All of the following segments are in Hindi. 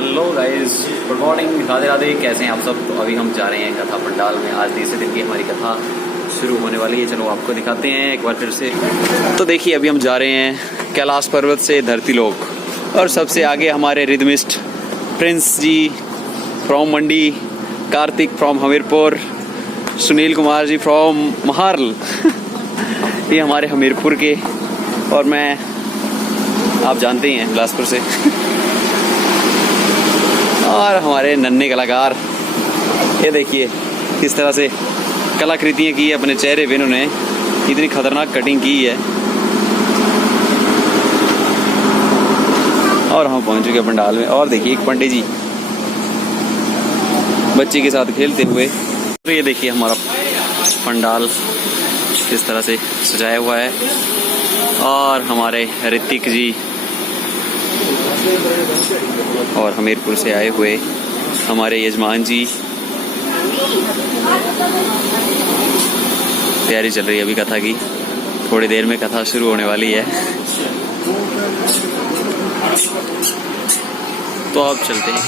Hello guys, good morning, Radhe Radhe. कैसे हैं आप सब? तो अभी हम जा रहे हैं कथा पंडाल में। आज तीसरे दिन की हमारी कथा शुरू होने वाली है। चलो आपको दिखाते हैं एक बार फिर से। तो देखिए अभी हम जा रहे हैं कैलाश पर्वत से धरती लोक, और सबसे आगे हमारे rhythmist Prince ji from Mandi, Kartik from Hamirpur, Sunil Kumar ji from Maharal ये हमारे हमीरपुर के, और मैं आप जानते ही हैं बिलासपुर से और हमारे नन्हे कलाकार, ये देखिए किस तरह से कलाकृतियाँ की है अपने चेहरे पे इन्होंने, इतनी खतरनाक कटिंग की है। और हम पहुंच चुके पंडाल में, और देखिए एक पंडित जी बच्चे के साथ खेलते हुए। तो ये देखिए हमारा पंडाल किस तरह से सजाया हुआ है, और हमारे ऋतिक जी और हमीरपुर से आए हुए हमारे यजमान जी। तैयारी चल रही है अभी कथा की, थोड़ी देर में कथा शुरू होने वाली है। तो अब चलते हैं।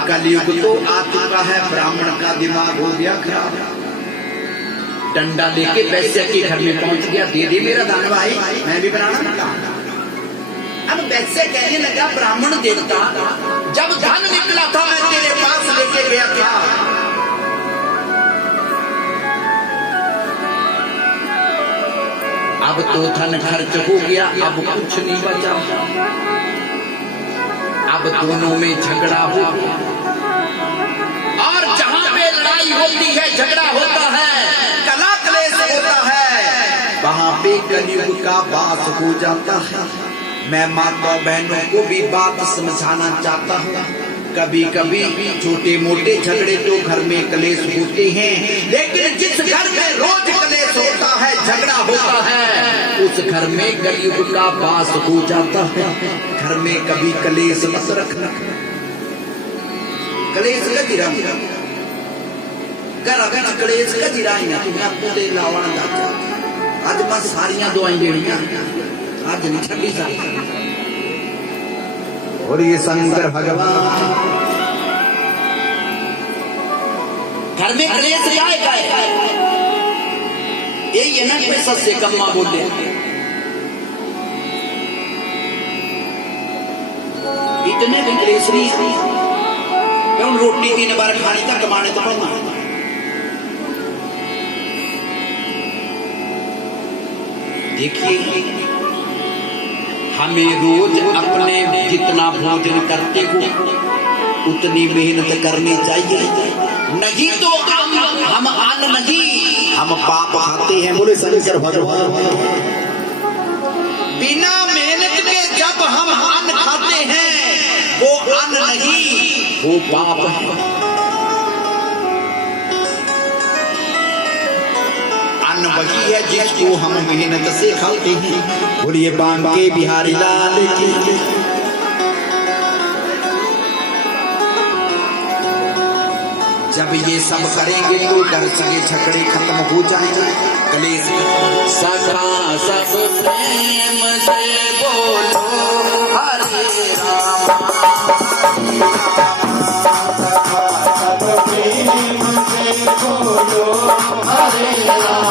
कलयुग तो आ चुका है, ब्राह्मण का दिमाग हो गया खराब। डंडा लेके वैश्य के घर में पहुंच गया, दे दे मेरा धन भाई, मैं भी ब्राह्मण का। अब वैश्य कहने लगा, ब्राह्मण देवता जब धन निकला था मैं तेरे पास लेके गया था, अब तो धन खर्च हो गया, अब कुछ नहीं बचा। अब दोनों में झगड़ा हो गया। बोलती है झगड़ा होता है, कला क्लेश होता है, वहाँ पे कलयुग का वास हो जाता है। मैं माता बहनों को भी बात समझाना चाहता हूँ, कभी कभी छोटे मोटे झगड़े तो घर में क्लेश होते हैं, लेकिन जिस घर में रोज क्लेश होता है, झगड़ा होता है, उस घर में कलयुग का वास हो जाता है। घर में कभी क्लेश मत रखना, क्लेश का जिराई घर अगर क्लेश का जिराई ना तुम्हें आपको दे लावण दाता आज मैं सारियां दुआएं देनियां आज नहीं छड़ी सकता। और ये शंकर भगवान घर में क्लेश गाय यही है ना कि सस्ते कम्मा बोले इतने भी क्लेश नहीं, रोटी 3 बार खानी था, कमाने तो पड़ना। देखिए हमें रोज अपने जितना भोजन करते हो उतनी मेहनत करनी चाहिए, नहीं तो हम अन्न नहीं हम पाप खाते हैं। बोले शंकर भगवान बिना मेहनत के जब हम अन्न खाते हैं वो अन्न नहीं वो पाप है। अन्न वही है जिसको हम मेहनत से खाते हैं। बोलिए बांके बिहारी लाल की। जब ये सब करेंगे तो डर सके झगड़े खत्म हो जाएंगे, कलेश सखा सब प्रेम से बोलो हरे राम।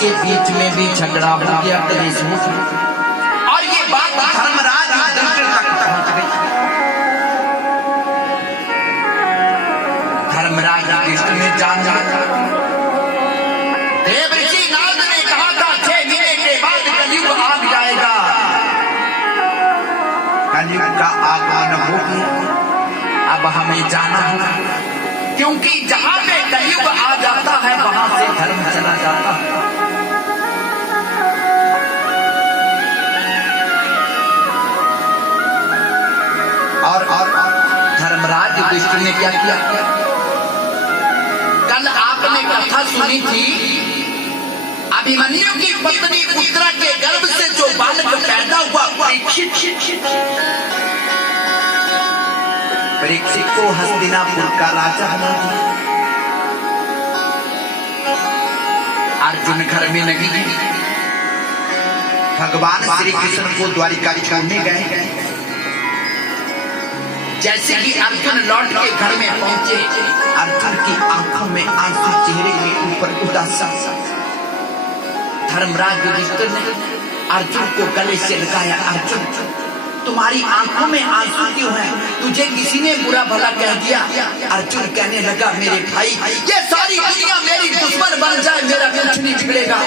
के बीच में भी झगड़ा हो गया, क्लेश हो गया और ये बात धर्मराज युधिष्ठिर तक पहुंच गई। धर्मराज युधिष्ठिर ने जान लिया। देवऋषि नारद ने कहा था 6 महीने के बाद कलयुग आ जाएगा, कलयुग का आगमन हो अब हमें जाना होगा, क्योंकि जहां पे कलयुग आ जाता है वहां से धर्म चला जाता है। और धर्मराज युधिष्ठिर ने क्या किया? कल आपने कथा सुनी थी, अभिमन्यु की पत्नी उत्तरा के गर्भ से जो बालक पैदा हुआ परीक्षित को हस्तिनापुर का राजा बना दिया। अर्जुन घर में नहीं गए, भगवान श्री कृष्ण को द्वारिका छोड़ने गए। जैसे कि अर्जुन लौट के घर में पहुंचे, अर्जुन की आंखों में आंसू, चेहरे के ऊपर उदासी। धर्मराज युधिष्ठिर ने अर्जुन को गले से लगाया, अर्जुन तुम्हारी आंखों में आंसू क्यों है? तुझे किसी ने बुरा भला कह दिया? अर्जुन कहने लगा मेरे भाई, ये सारी दुनिया मेरी दुश्मन बन जाए, मेरा कुछ नहीं बिगड़ेगा,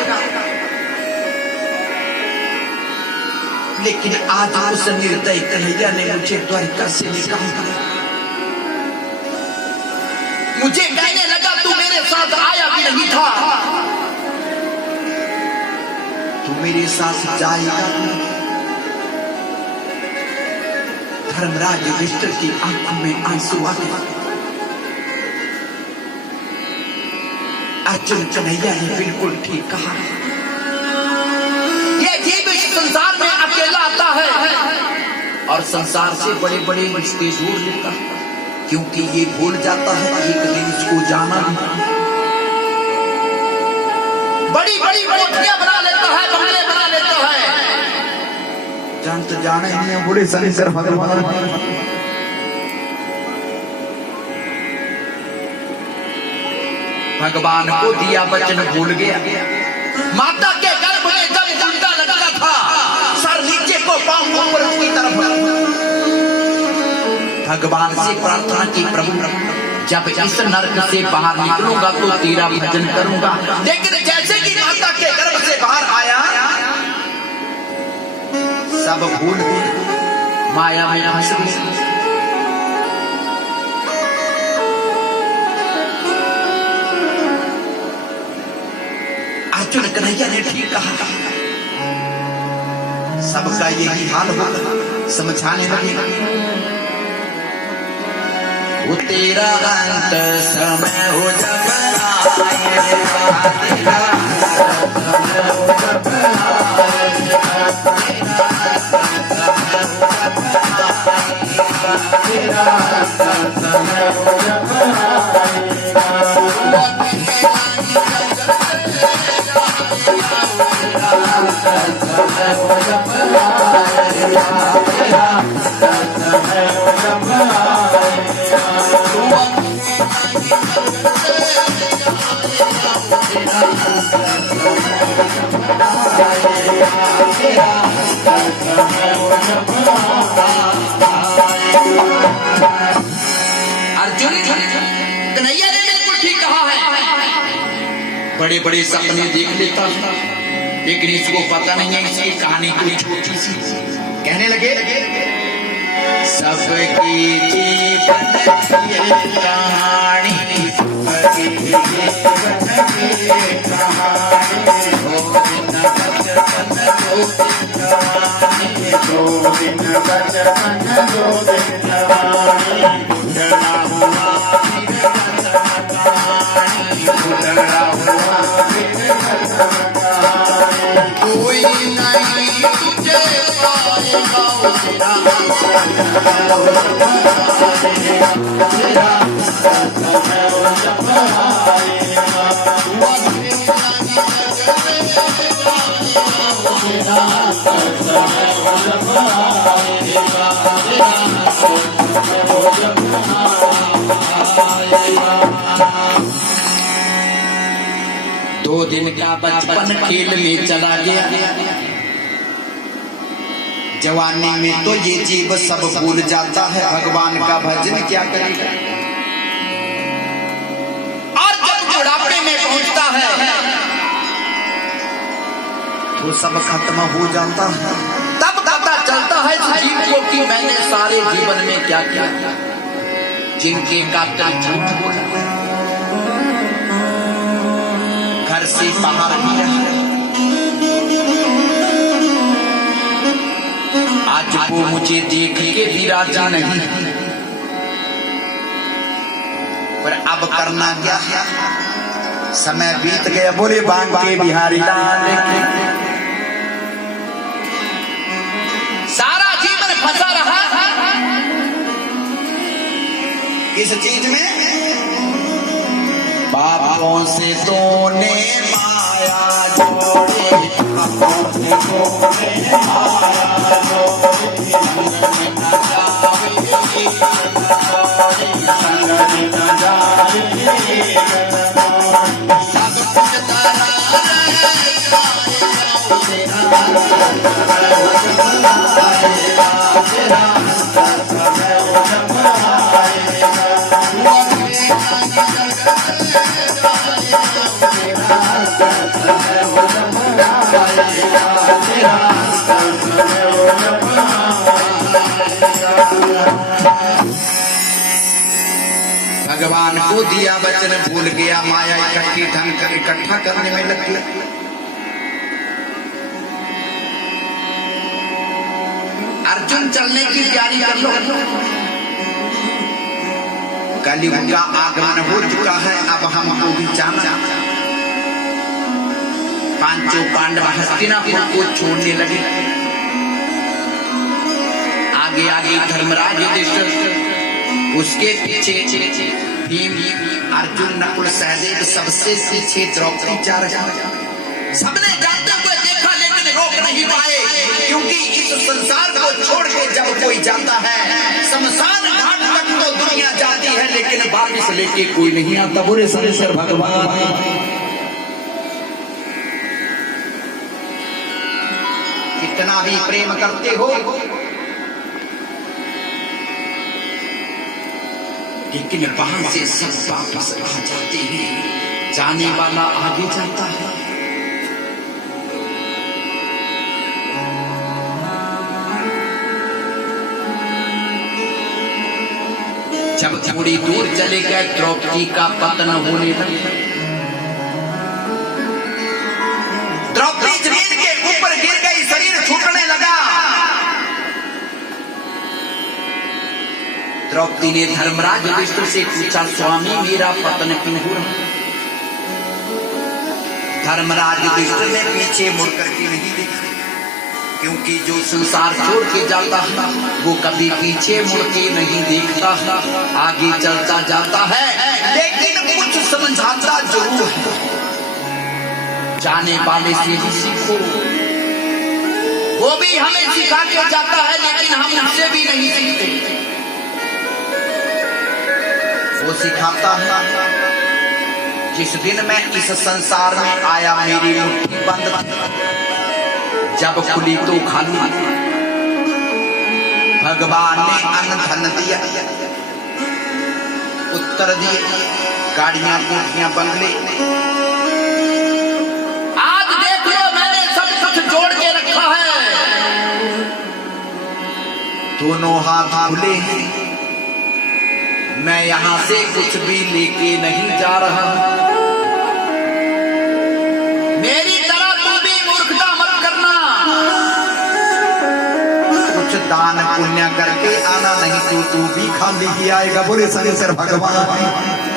लेकिन आज उस निर्दयी कन्हैया ने मुझे द्वारिका से निकाल दिया। मुझे कहने लगा तू मेरे साथ आया भी नहीं था, तू मेरे साथ जाएगा। धर्मराज युधिष्ठिर की आंखों में आंसू आ गए। अर्जुन कन्हैया ने बिल्कुल ठीक कहा, ये जीव इस संसार में अकेला आता है और संसार से बड़े बड़े रिश्ते जोड़ लेता है, क्योंकि ये भूल जाता है एक दिन इसको जाना है। बड़ी बड़ी कोठियां बना लेता है, बंगले बना लेता है, जान तो जाने ही नहीं बूढ़े शनिश्चर भगवान। भगवान को दिया वचन भूल गया। माता के गर्भ में जब उल्टा लटका था, सर नीचे को पांव ऊपर की तरफ, भगवान से प्रार्थना की प्रभु जब इस नरक से बाहर निकलूंगा तो तेरा भजन करूंगा। लेकिन जैसे कि माता के गर्भ से बाहर आया, सब भूल गए, माया में फंस गए। अर्जुन कन्हैया ने ठीक कहा, सबका यही हाल होगा। समझाने लगे वो तेरा अंत समय हो जब आएगा, तेरा अंत समय हो जब आएगा, तेरा अंत समय हो जब अर्जुन कन्हैया ने बिल्कुल ठीक कहा है। बड़े बड़े सपने देख लेता है, लेकिन इसको पता नहीं है इसकी कहानी कोई छोटी सी। कहने लगे सबकी जीवन की कहानी, सबकी जीवन की कहानी, दो दिन बचपन दो दिन जवानी, उजड़ा हुआ फिर कहानी, उजड़ा हुआ फिर कहानी, कोई नहीं तुझे पाएगा तेरा, दो दिन का बचपन खेल में चला गया, जवानी में तो ये जीव सब भूल जाता है, भगवान का भजन क्या करेगा। और जब बुढ़ापे में पहुंचता है तो सब खत्म हो जाता है। तब पता चलता है जीव को कि मैंने सारे जीवन में क्या किया, जिनके कातिल झूठ बोला, घर से बाहर किया, आज वो मुझे देख के भी राजा नहीं, पर अब करना क्या, समय बीत गया। बोले बांके बिहारी लाल की, सारा जीवन फंसा रहा किस चीज में, बापों से तूने माया जोड़ी, बापों से तूने माया जोड़ी, संग न जाए सब कुछ तारा रह जाएगा, भगवान को दिया वचन भूल गया, माया इकट्ठी ढंग कर इकट्ठा करने में लग गया। अर्जुन चलने की तैयारी कर लो, कलयुग का आगमन हो चुका है, अब हमको भी जाना। पांचों पांडव हस्तिनापुर को छोड़ने लगे। आगे आगे धर्मराज युधिष्ठिर, उसके पीछे भीम, अर्जुन, नकुल, सहदेव, सबसे पीछे द्रौपदी जा रहा। सबने जाते हुए देखा लेकिन रोक नहीं पाए, क्योंकि इस संसार को छोड़ के जब कोई जाता है शमशान घाट तक तो दुनिया जाती है, लेकिन वापिस लेके कोई नहीं आता। बोले शंकर भगवान। कितना भी प्रेम करते हो, लेकिन वहां से सब वापस आ जाते हैं, जाने वाला आगे जाता है। जब थोड़ी दूर चले गए, द्रौपदी का पतन होने लगा। द्रौपदी जमीन के ऊपर गिर गई, शरीर छूटने लगा। द्रौपदी ने धर्मराज युधिष्ठिर से पूछा, स्वामी मेरा पतन क्यों हो रहा? धर्मराज युधिष्ठिर ने पीछे मुड़कर के नहीं देखा, क्योंकि जो संसार छोड़ के जाता है वो कभी पीछे मुड़ के नहीं देखता, आगे चलता जाता है, लेकिन कुछ समझाता जरूर है। जाने वाले से ही सीखो, वो भी हमें सिखा के जाता है, लेकिन हम उससे भी नहीं सीखते। वो सिखाता है, जिस दिन मैं इस संसार में आया मेरी मुट्ठी बंद थी, जब खुली तो खाली। भगवान ने अन्न धन दिया, उत्तर दिए, गाड़ियां, कोठियां, बंगले। आज देख लो मैंने सब कुछ जोड़ के रखा है, दोनों हाथ खुले हैं, मैं यहां से कुछ भी लेके नहीं जा रहा। मेरी तरह तू भी मूर्खता मत करना, कुछ दान पुण्य करके आना, नहीं तो तू भी खाली ही आएगा। बोले शंकर भगवान।